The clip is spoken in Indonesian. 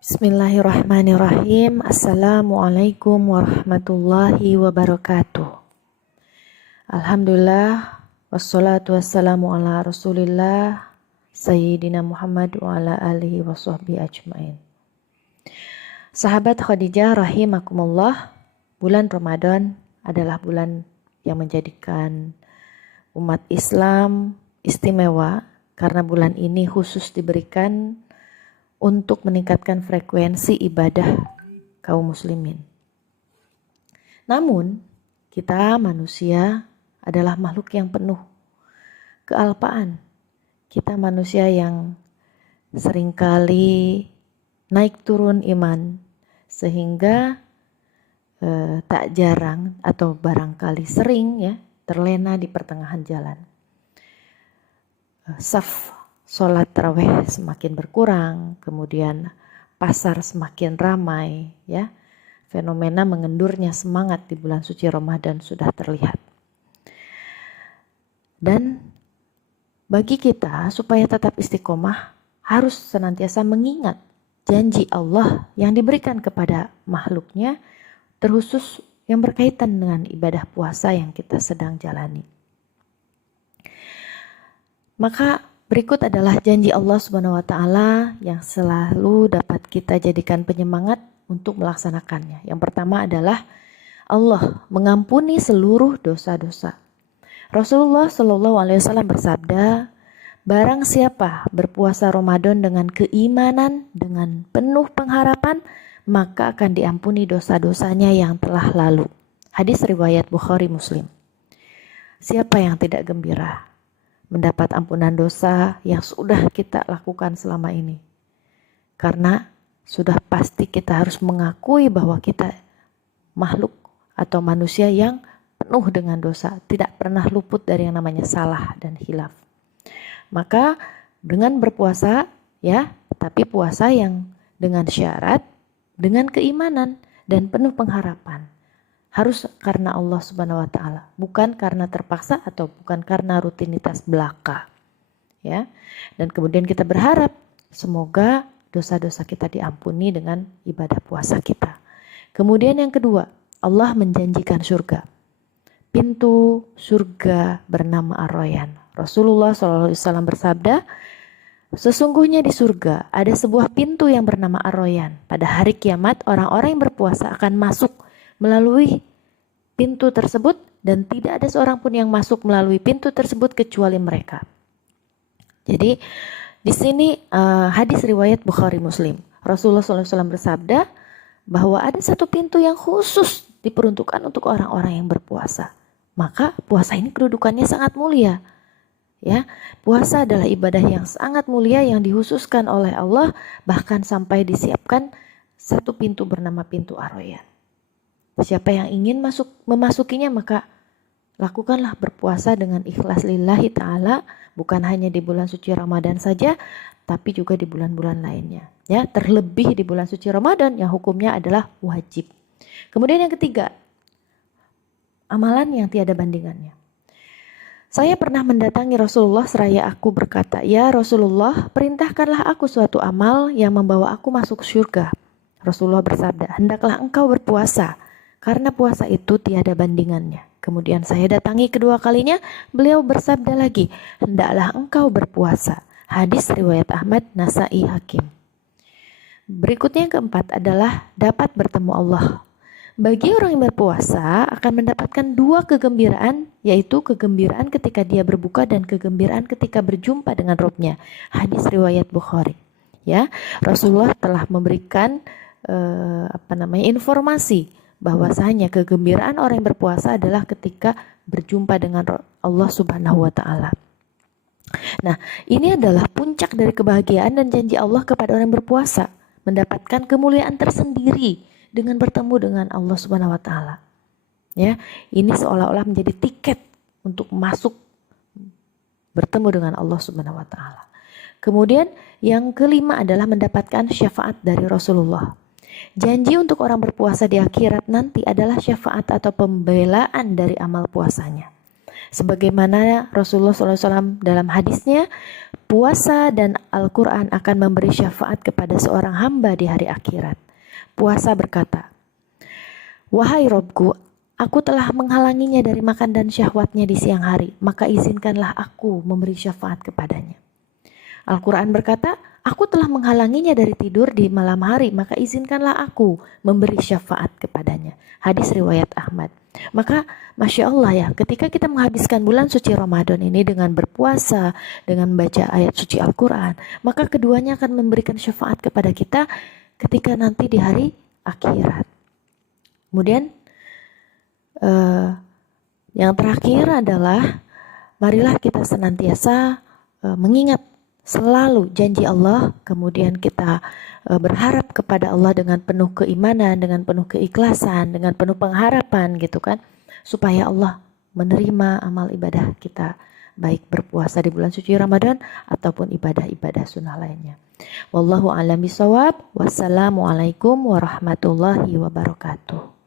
Bismillahirrahmanirrahim. Assalamualaikum warahmatullahi wabarakatuh. Alhamdulillah, wassalatu wassalamu ala rasulillah Sayyidina Muhammad wa ala alihi wa sahbihi ajmain. Sahabat Khadijah rahimakumullah, bulan Ramadan adalah bulan yang menjadikan umat Islam istimewa karena bulan ini khusus diberikan untuk meningkatkan frekuensi ibadah kaum muslimin. Namun, kita manusia adalah makhluk yang penuh kealpaan. Kita manusia yang seringkali naik turun iman, sehingga tak jarang atau barangkali sering terlena di pertengahan jalan. Sholat tarawih semakin berkurang, kemudian pasar semakin ramai, fenomena mengendurnya semangat di bulan suci Ramadan sudah terlihat. Dan bagi kita supaya tetap istiqomah harus senantiasa mengingat janji Allah yang diberikan kepada makhluknya, terkhusus yang berkaitan dengan ibadah puasa yang kita sedang jalani. Maka berikut adalah janji Allah Subhanahu wa taala yang selalu dapat kita jadikan penyemangat untuk melaksanakannya. Yang pertama adalah Allah mengampuni seluruh dosa-dosa. Rasulullah Shallallahu alaihi wasallam bersabda, barang siapa berpuasa Ramadan dengan keimanan, dengan penuh pengharapan, maka akan diampuni dosa-dosanya yang telah lalu. Hadis riwayat Bukhari Muslim. Siapa yang tidak gembira mendapat ampunan dosa yang sudah kita lakukan selama ini? Karena sudah pasti kita harus mengakui bahwa kita makhluk atau manusia yang penuh dengan dosa, tidak pernah luput dari yang namanya salah dan khilaf. Maka dengan berpuasa tapi puasa yang dengan syarat, dengan keimanan dan penuh pengharapan. Harus karena Allah Subhanahu wa taala, bukan karena terpaksa atau bukan karena rutinitas belaka. Dan kemudian kita berharap semoga dosa-dosa kita diampuni dengan ibadah puasa kita. Kemudian yang kedua, Allah menjanjikan surga. Pintu surga bernama Ar-Rayyan. Rasulullah SAW bersabda, sesungguhnya di surga ada sebuah pintu yang bernama Ar-Rayyan. Pada hari kiamat orang-orang yang berpuasa akan masuk melalui pintu tersebut dan tidak ada seorang pun yang masuk melalui pintu tersebut kecuali mereka. Jadi di sini hadis riwayat Bukhari Muslim. Rasulullah SAW bersabda bahwa ada satu pintu yang khusus diperuntukkan untuk orang-orang yang berpuasa. Maka puasa ini kedudukannya sangat mulia. Puasa adalah ibadah yang sangat mulia yang dikhususkan oleh Allah, bahkan sampai disiapkan satu pintu bernama pintu Ar-Rayyan. Siapa yang ingin memasukinya maka lakukanlah berpuasa dengan ikhlas lillahi ta'ala, bukan hanya di bulan suci Ramadan saja, tapi juga di bulan-bulan lainnya. Terlebih di bulan suci Ramadan yang hukumnya adalah wajib. Kemudian yang ketiga, amalan yang tiada bandingannya. Saya pernah mendatangi Rasulullah seraya aku berkata, ya Rasulullah, perintahkanlah aku suatu amal yang membawa aku masuk surga. Rasulullah bersabda, hendaklah engkau berpuasa, karena puasa itu tiada bandingannya. Kemudian saya datangi kedua kalinya, beliau bersabda lagi, hendaklah engkau berpuasa. Hadis riwayat Ahmad, Nasai, Hakim. Berikutnya yang keempat adalah dapat bertemu Allah. Bagi orang yang berpuasa akan mendapatkan dua kegembiraan, yaitu kegembiraan ketika dia berbuka dan kegembiraan ketika berjumpa dengan Rabb-nya. Hadis riwayat Bukhari. Rasulullah telah memberikan informasi bahwasanya kegembiraan orang yang berpuasa adalah ketika berjumpa dengan Allah Subhanahu wa taala. Nah, ini adalah puncak dari kebahagiaan dan janji Allah kepada orang yang berpuasa, mendapatkan kemuliaan tersendiri dengan bertemu dengan Allah Subhanahu wa taala. Ini seolah-olah menjadi tiket untuk masuk bertemu dengan Allah Subhanahu wa taala. Kemudian yang kelima adalah mendapatkan syafaat dari Rasulullah. Janji untuk orang berpuasa di akhirat nanti adalah syafaat atau pembelaan dari amal puasanya. Sebagaimana Rasulullah SAW dalam hadisnya, puasa dan Al-Quran akan memberi syafaat kepada seorang hamba di hari akhirat. Puasa berkata, "Wahai Robku, aku telah menghalanginya dari makan dan syahwatnya di siang hari, maka izinkanlah aku memberi syafaat kepadanya." Al-Quran berkata, "Aku telah menghalanginya dari tidur di malam hari, maka izinkanlah aku memberi syafaat kepadanya." Hadis riwayat Ahmad. Maka Masya Allah ya, ketika kita menghabiskan bulan suci Ramadan ini dengan berpuasa, dengan membaca ayat suci Al-Quran, maka keduanya akan memberikan syafaat kepada kita ketika nanti di hari akhirat. Kemudian yang terakhir adalah marilah kita senantiasa mengingat selalu janji Allah, kemudian kita berharap kepada Allah dengan penuh keimanan, dengan penuh keikhlasan, dengan penuh pengharapan gitu kan, supaya Allah menerima amal ibadah kita, baik berpuasa di bulan suci Ramadan ataupun ibadah-ibadah sunnah lainnya. Wallahu a'lam bishawab. Wassalamualaikum warahmatullahi wabarakatuh.